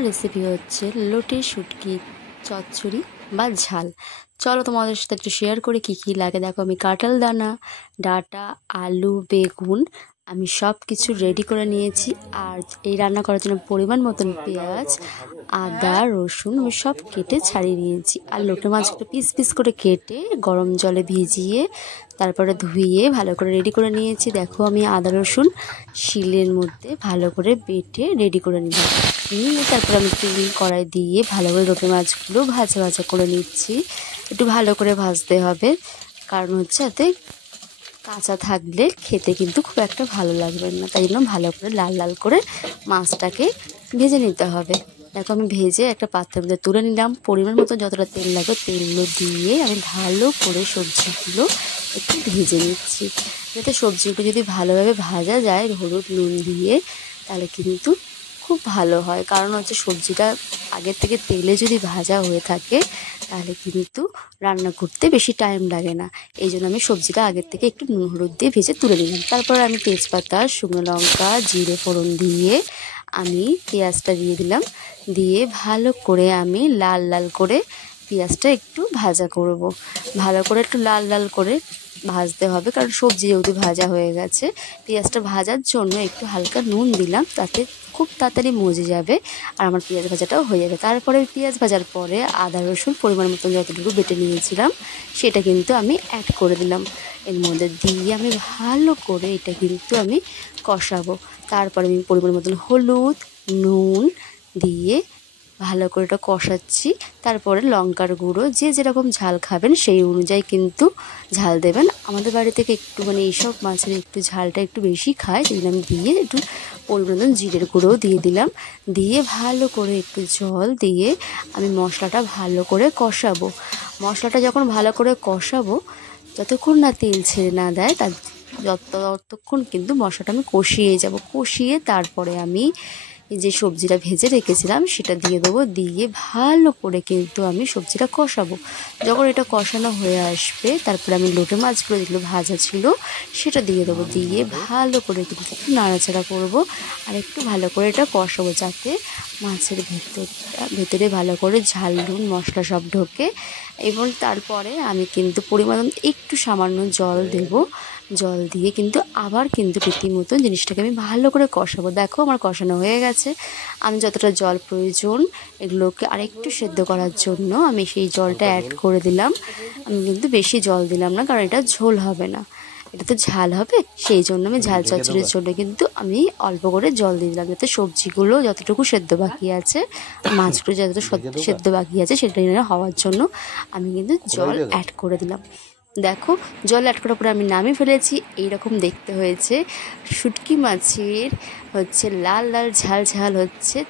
আমার রেসিপি হচ্ছে লোটে শুটকি চচ্চড়ি বা ঝাল। চলো তোমাদের সাথে একটু শেয়ার করে কী কী লাগে। দেখো, আমি কাঁঠাল দানা, ডাঁটা, আলু, বেগুন আমি সব কিছু রেডি করে নিয়েছি। আর এই রান্না করার জন্য পরিমাণ মতন পেঁয়াজ, আদা, রসুন আমি সব কেটে ছাড়িয়ে নিয়েছি। আর লোটে মাছগুলো পিস পিস করে কেটে গরম জলে ভিজিয়ে তারপরে ধুয়ে ভালো করে রেডি করে নিয়েছি। দেখো, আমি আদা রসুন শিলের মধ্যে ভালো করে বেটে রেডি করে নিয়ে তারপর আমি তেল কড়াই দিয়ে ভালো করে লোটে মাছগুলো ভাজা ভাজা করে নিচ্ছি। একটু ভালো করে ভাজতে হবে, কারণ হচ্ছে এতে কাঁচা থাকলে খেতে কিন্তু খুব একটা ভালো লাগবে না। তাই জন্য ভালো করে লাল লাল করে মাছটাকে ভেজে নিতে হবে। দেখো, আমি ভেজে একটা পাত্রের মধ্যে তুলে নিলাম। পরিমাণ মতো যতটা তেল লাগবে তেলগুলো দিয়ে আমি ভালো করে সবজিগুলো একটু ভেজে নিচ্ছি, যাতে সবজিগুলো যদি ভালোভাবে ভাজা যায় হলুদ নুন দিয়ে, তাহলে কিন্তু খুব ভালো হয়। কারণ হচ্ছে সবজিটা আগের থেকে তেলে যদি ভাজা হয়ে থাকে তাহলে কিন্তু রান্না করতে বেশি টাইম লাগে না। এই জন্য আমি সবজিটা আগের থেকে একটু নুন হলুদ দিয়ে ভেজে তুলে নিলাম। তারপর আমি তেজপাতা, শুকনো লঙ্কা, জিরে ফোড়ন দিয়ে আমি পেঁয়াজটা দিয়ে দিলাম। দিয়ে ভালো করে আমি লাল লাল করে পেঁয়াজটা একটু ভাজা করব। ভালো করে একটু লাল লাল করে ভাজতে হবে, কারণ সবজি যেহেতু ভাজা হয়ে গেছে। পেঁয়াজটা ভাজার জন্য একটু হালকা নুন দিলাম, তাতে খুব তাড়াতাড়ি মজে যাবে আর আমার পেঁয়াজ ভাজাটাও হয়ে যাবে। তারপরে পেঁয়াজ ভাজার পরে আদা রসুন পরিমাণ মতন যতটুকু বেটে নিয়েছিলাম সেটা কিন্তু আমি অ্যাড করে দিলাম এর মধ্যে। দিয়ে আমি ভালো করে এটা কিন্তু আমি কষাবো। তারপরে আমি পরিমাণ মতন হলুদ নুন দিয়ে ভালো করে এটা কষাচ্ছি। তারপরে লঙ্কার গুঁড়ো, যে যেরকম ঝাল খাবেন সেই অনুযায়ী কিন্তু ঝাল দেবেন। আমাদের বাড়ি থেকে একটু এইসব মাছের একটু ঝালটা একটু বেশি খায়, সেই জন্য আমি দিয়ে একটু পরিমাণ মতন জিরের গুঁড়োও দিয়ে দিলাম। দিয়ে ভালো করে একটু জল দিয়ে আমি মশলাটা ভালো করে কষাবো। মশলাটা যখন ভালো করে কষাবো, যতক্ষণ না তেল ছেড়ে না দেয় ততক্ষণ কিন্তু মশলাটা আমি কষিয়ে যাব। কষিয়ে তারপরে আমি যে সবজিটা ভেজে রেখেছিলাম সেটা দিয়ে দেবো। দিয়ে ভালো করে কিন্তু আমি সবজিটা কষাবো। যখন এটা কষানো হয়ে আসবে তারপরে আমি লোটে মাছগুলো যেগুলো ভাজা ছিল সেটা দিয়ে দেবো। দিয়ে ভালো করে কিন্তু একটু নাড়াচাড়া করবো আর একটু ভালো করে এটা কষাবো, যাতে মাছের ভেতরে ভালো করে ঝাল নুন মশলা সব ঢোকে। এবং তারপরে আমি কিন্তু পরিমাণ একটু সামান্য জল দেব। জল দিয়ে কিন্তু আবার কিন্তু রীতিমতো জিনিসটাকে আমি ভালো করে কষাবো। দেখো, আমার কষানো হয়ে গেছে। আমি যতটা জল প্রয়োজন এগুলোকে আরেকটু সেদ্ধ করার জন্য আমি সেই জলটা অ্যাড করে দিলাম। আমি কিন্তু বেশি জল দিলাম না, কারণ এটা ঝোল হবে না, এটা তো ঝাল হবে। সেই জন্য আমি ঝাল চচ্চড়ির জন্য কিন্তু আমি অল্প করে জল দিয়ে দিলাম, যাতে সবজিগুলো যতটুকু সেদ্ধ বাকি আছে, মাছগুলো যতটুকু সেদ্ধ বাকি আছে সেটা হওয়ার জন্য আমি কিন্তু জল অ্যাড করে দিলাম। দেখো, জল অ্যাড করার পরে আমি নামিয়ে ফেলেছি। এইরকম দেখতে হয়েছে শুটকি মাছের হচ্ছে লাল লাল ঝাল ঝাল হচ্ছে